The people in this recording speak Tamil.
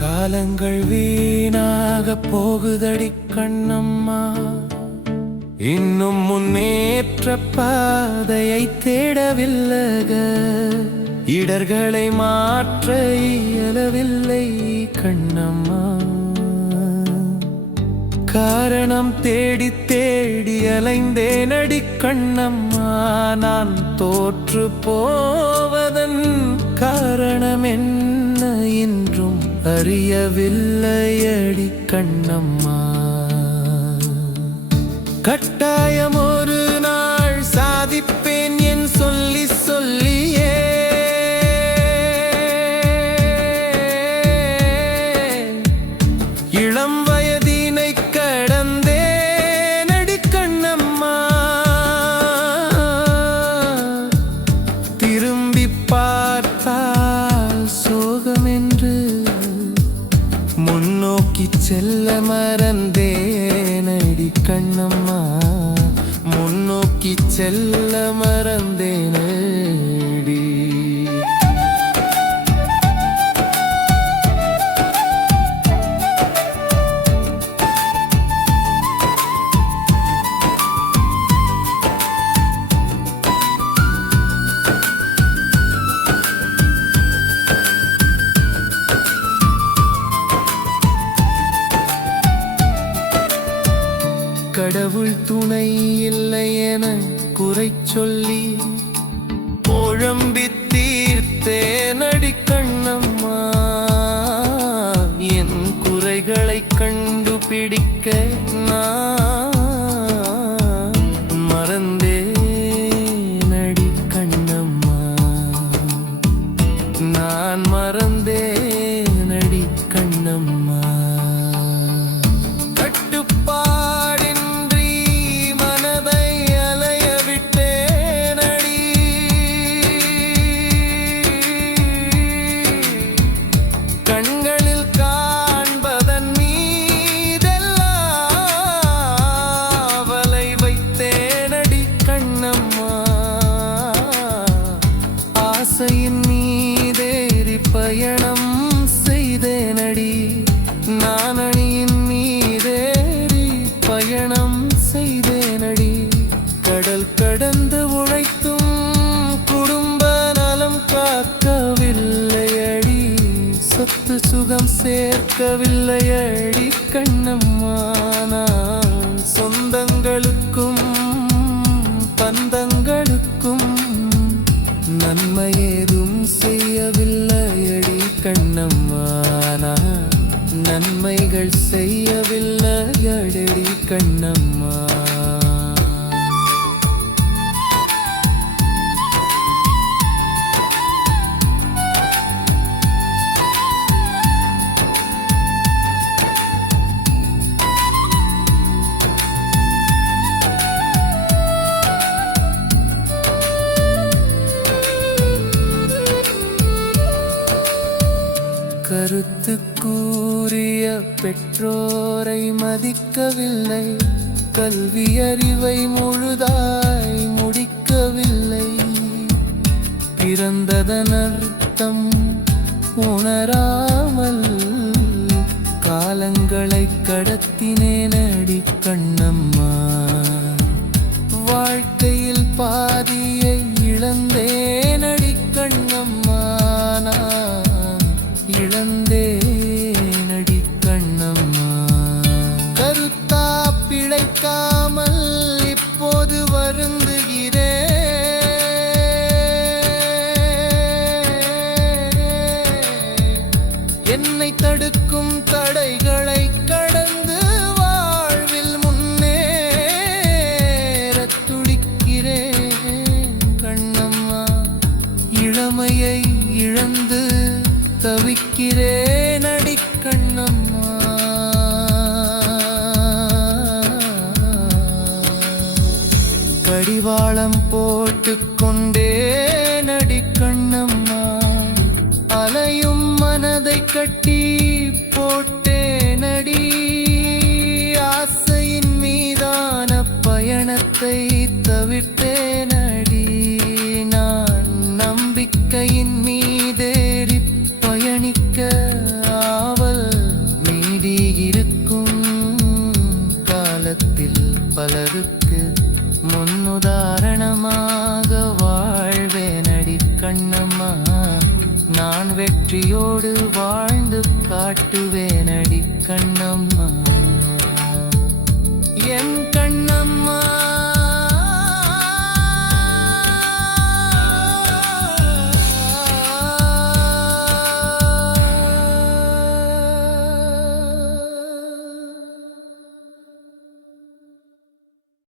காலங்கள் வீணாக போகுதடி கண்ணம்மா, இன்னும் முன்னேற்ற பாதையை தேடவில்லக, இடர்களை மாற்ற இயலவில்லை கண்ணம்மா. காரணம் தேடி தேடி அலைந்தேனடி கண்ணம்மா, நான் தோற்று போவதன் காரணம் என்ன என்றும் அறியவில்லையடி கண்ணம்மா. கட்டாயம் ஒரு நாள் சாதிப்பேன் என் சொல்லி சொல்லியே இளம் வயதினை கடந்தேனடி கண்ணம்மா. திரும்பி பார்த்தால் சோகமென்று முன்னோக்கி செல்ல மறந்தேனடி கண்ணம்மா, முன்னோக்கி செல்ல மறந்தேனடி. கடவுள் துணை இல்லை என குறை சொல்லி புழம்பி தீர்த்தேனடி கண்ணம்மா. என் குறைகளை கண்டுபிடிக்க நான் மறந்தேனடி கண்ணம்மா, நான் மறந்தேனடி கண்ணம்மா. கண்களில் காண்பதன் மீதெல்லாம் வலை வைத்தேனடி கண்ணம்மா. ஆசையின் மீதேறி பயணம் செய்தேனடி, நாணனியின் மீதேறி பயணம் செய்தேனடி. கடல் கடந்து உழைத்தும் குடும்ப நலம் காக்கவில்லையடி, சொத்து சுகம் சேர்க்கவில்லையடி கண்ணம்மா. நான் சொந்தங்களுக்கும் பந்தங்களுக்கும் நன்மை ஏதும் செய்யவில்லையடி கண்ணம்மா, நான் நன்மைகள் செய்யவில்லையடி கண்ணம்மா. கருத்து கூறிய பெற்றோரை மதிக்கவில்லை, கல்வி அறிவை முழுதாய் முடிக்கவில்லை, பிறந்ததன் அர்த்தம் உணராமல் காலங்களை கடத்தினேனடி கண்ணம்மா. வாழ்க்கையில் பாதியை இழந்தேனடி கண்ணம்மா, நான் இழந்தேனடி கண்ணம்மா. கருத்தா பிழைக்காமல் இப்போது வருந்துகிறேன். என்னை தடுக்கும் தடைகளை கடந்து வாழ்வில் முன்னேறத் துடிக்கிறேன் கண்ணம்மா. இளமையை இழந்து தவிக்கிறேன் அடி கண்ணம்மா. கடிவாளம் போட்டுக்கொண்டே நடி கண்ணம்மா, அலையும் மனதை கட்டி போட்டே நடி, ஆசையின் மீதான பயணத்தை தவிர்த்தே நடி, நான் நம்பிக்கையின் மீதேறி பயணிக்க ஆவல் நீடியிருக்கும் காலத்தில் பலருக்கு முன்னுதாரணமாக வாழ்வேனடி கண்ணம்மா, நான் வெற்றியோடு வாழ்ந்து காட்டுவேனடி கண்ணம்மா, என் கண்ணம்மா.